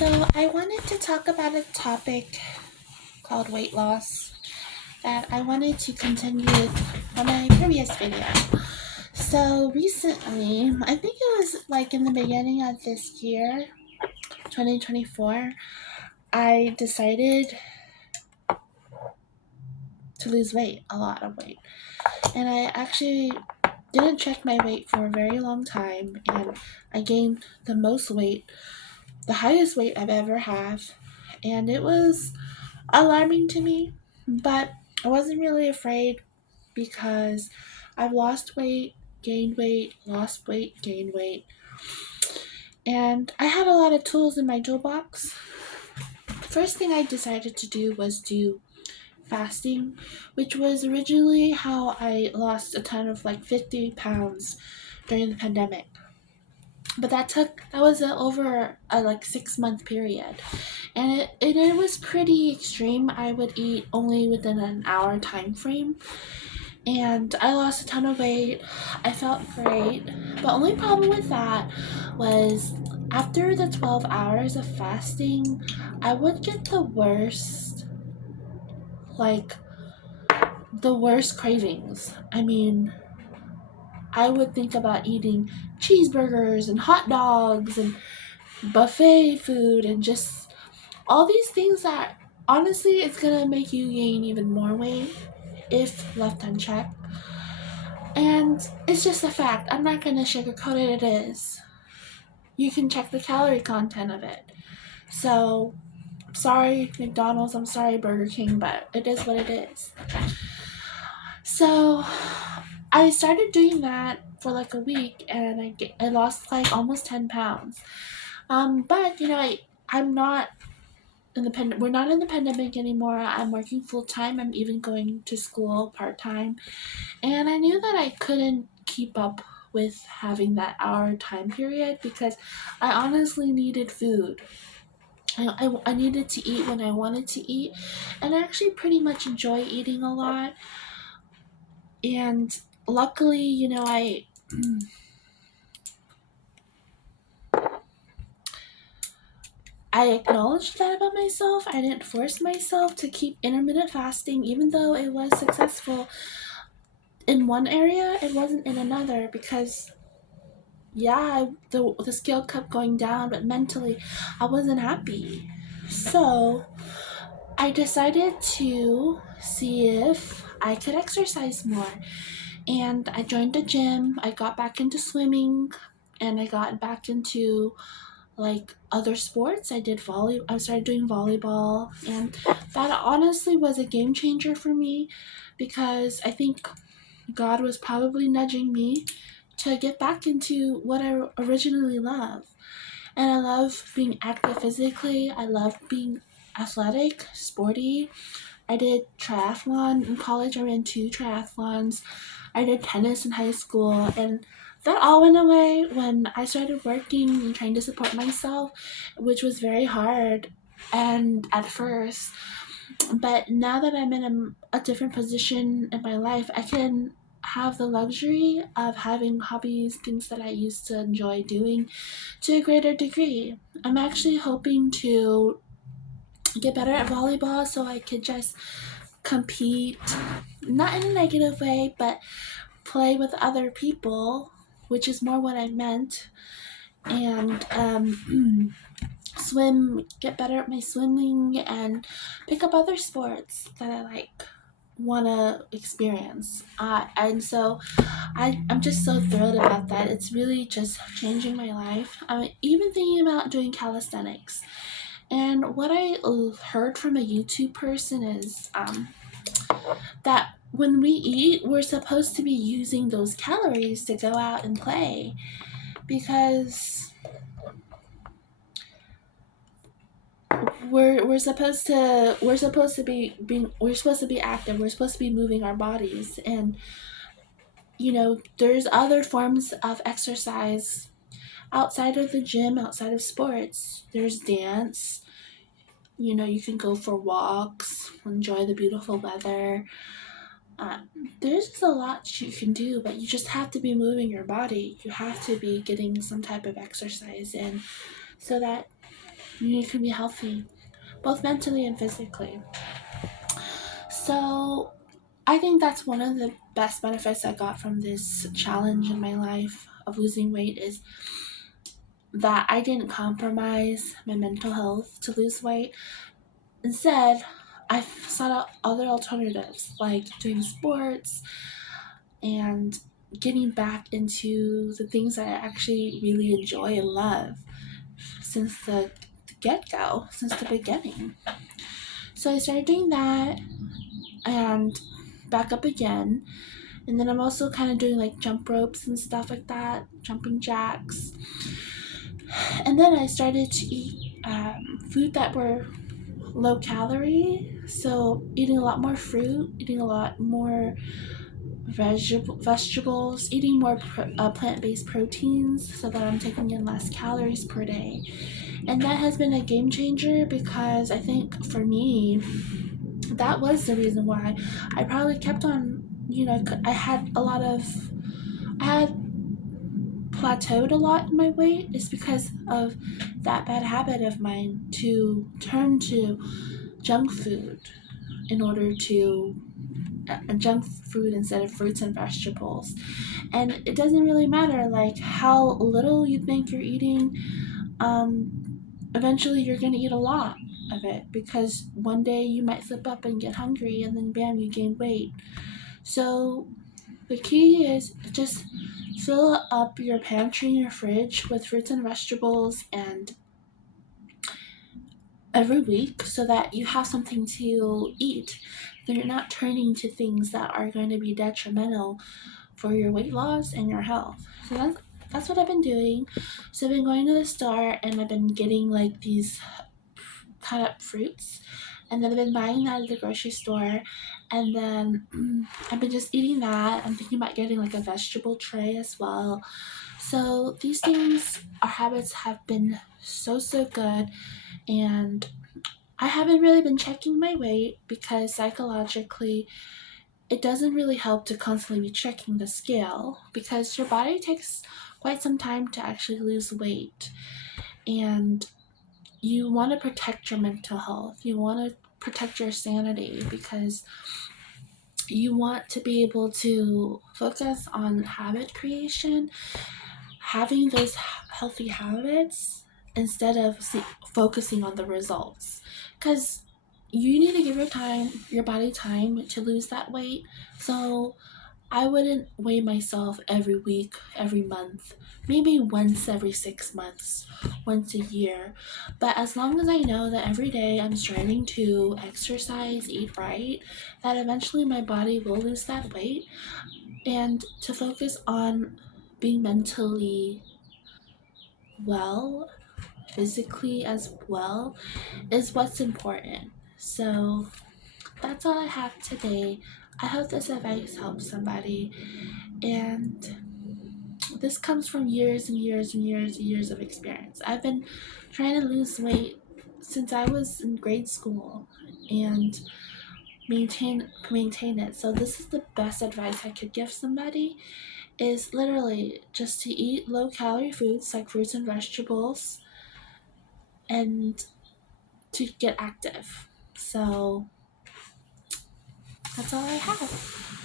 So, I wanted to talk about a topic called weight loss that I wanted to continue from my previous video. So, recently, I think it was like in the beginning of this year, 2024, I decided to lose weight, a lot of weight. And I actually didn't check my weight for a very long time, and I gained the most weight, the highest weight I've ever had, and it was alarming to me, but I wasn't really afraid because I've lost weight, gained weight, lost weight, gained weight, and I had a lot of tools in my toolbox. First thing I decided to do was do fasting, which was originally how I lost a ton of like 50 pounds during the pandemic. But that was over a like 6 month period, and it was pretty extreme. I would eat only within an hour time frame, and I lost a ton of weight. I felt great. The only problem with that was after the 12 hours of fasting, I would get like the worst cravings. I mean, I would think about eating cheeseburgers and hot dogs and buffet food and just all these things that honestly it's gonna make you gain even more weight if left unchecked. And it's just a fact. I'm not gonna sugarcoat it. It is. You can check the calorie content of it. So, sorry McDonald's, I'm sorry Burger King, but it is what it is. So, I started doing that for like a week, and I lost like almost 10 pounds. But I'm not in the we're not in the pandemic anymore. I'm working full time. I'm even going to school part time. And I knew that I couldn't keep up with having that hour time period because I honestly needed food. I needed to eat when I wanted to eat, and I actually pretty much enjoy eating a lot. And luckily, I acknowledged that about myself. I didn't force myself to keep intermittent fasting, even though it was successful in one area, it wasn't in another because the scale kept going down, but mentally I wasn't happy. So I decided to see if I could exercise more, and I joined a gym. I got back into swimming, and I got back into like other sports. I started doing volleyball, and that honestly was a game changer for me because I think God was probably nudging me to get back into what I originally love. And I love being active physically. I love being athletic, sporty. I did triathlon in college. I ran 2 triathlons. I did tennis in high school. And that all went away when I started working and trying to support myself, which was very hard and at first. But now that I'm in a different position in my life, I can have the luxury of having hobbies, things that I used to enjoy doing to a greater degree. I'm actually hoping to get better at volleyball so I could just compete, not in a negative way, but play with other people, which is more what I meant, and get better at my swimming, and pick up other sports that I want to experience. And so I'm just so thrilled about that. It's really just changing my life. I'm even thinking about doing calisthenics. And what I heard from a YouTube person is that when we eat, we're supposed to be using those calories to go out and play because we're supposed to be active. We're supposed to be moving our bodies, and there's other forms of exercise outside of the gym, outside of sports. There's dance. You can go for walks, enjoy the beautiful weather. Uh, there's just a lot you can do, but you just have to be moving your body. You have to be getting some type of exercise in so that You can be healthy, both mentally and physically. So I think that's one of the best benefits I got from this challenge in my life of losing weight is that I didn't compromise my mental health to lose weight. Instead, I sought out other alternatives like doing sports and getting back into the things that I actually really enjoy and love since the get go, since the beginning. So I started doing that and back up again. And then I'm also kind of doing like jump ropes and stuff like that, jumping jacks. And then I started to eat food that were low calorie. So eating a lot more fruit, eating a lot more vegetables, eating more plant-based proteins so that I'm taking in less calories per day. And that has been a game changer because I think for me, that was the reason why I probably kept on, I had a lot of, I had plateaued a lot in my weight is because of that bad habit of mine to turn to junk food in order to junk food instead of fruits and vegetables. And it doesn't really matter like how little you think you're eating. Eventually you're going to eat a lot of it because one day you might slip up and get hungry and then bam, you gain weight. So the key is just fill up your pantry and your fridge with fruits and vegetables and every week so that you have something to eat. So you're not turning to things that are going to be detrimental for your weight loss and your health. So that's what I've been doing. So I've been going to the store and I've been getting like these cut up fruits, and then I've been buying that at the grocery store, and then I've been just eating that. I'm thinking about getting like a vegetable tray as well. So these things, our habits have been so good, and I haven't really been checking my weight because psychologically it doesn't really help to constantly be checking the scale because your body takes quite some time to actually lose weight, and you want to protect your mental health. You want to protect your sanity because you want to be able to focus on habit creation, having those healthy habits instead of focusing on the results. Because you need to give your body time to lose that weight. So I wouldn't weigh myself every week, every month, maybe once every 6 months, once a year. But as long as I know that every day I'm striving to exercise, eat right, that eventually my body will lose that weight, and to focus on being mentally well, physically as well, is what's important. So that's all I have today. I hope this advice helps somebody. And this comes from years and years and years and years of experience. I've been trying to lose weight since I was in grade school and maintain it. So this is the best advice I could give somebody is literally just to eat low calorie foods like fruits and vegetables and to get active. So that's all I have.